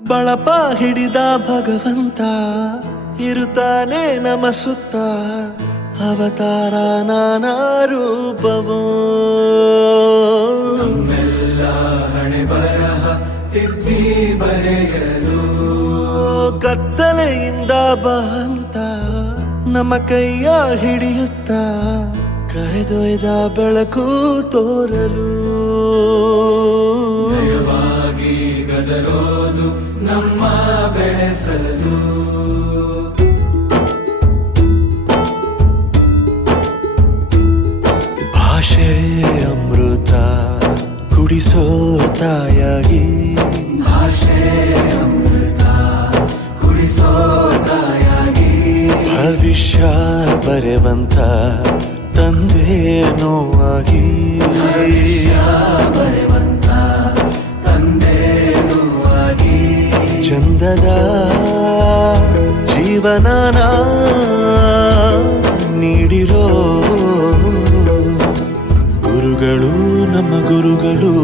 ಬಳಪ ಹಿಡಿದ ಭಗವಂತ ಇರುತ್ತಾನೆ ನಮ ಸುತ್ತ ಅವತಾರ ನಾನಾ ರೂಪವೋ ನಮ್ಮೆಲ್ಲ ಹಣೆ ಬರಹ ತಿದ್ದಿ ಬರೆಯಲು ಕತ್ತಲೆಯಿಂದ ಬಂತ ನಮ್ಮ ಕೈಯ ಹಿಡಿಯುತ್ತ ಕರೆದೊಯ್ದ ಬೆಳಕು ತೋರಲು ನಯವಾಗಿ ಗದರೋದು ನಮ್ಮ ಬೆಳೆಸಲು ಭಾಷೆ ಅಮೃತ ಕುಡಿಸೋ ತಾಯಾಗಿ ಭಾಷೆ ಅಮೃತ ಕುಡಿಸೋ ತಾಯಾಗಿ ಭವಿಷ್ಯ ಬರೆವಂತ ತಂದೇನೋ ಆಗಿ ಬರೆವಂತ ತಂದೇನೂ ಆಗಿ ಚಂದದ ಜೀವನನ ನೀಡಿರೋ ಗುರುಗಳು ನಮ್ಮ ಗುರುಗಳು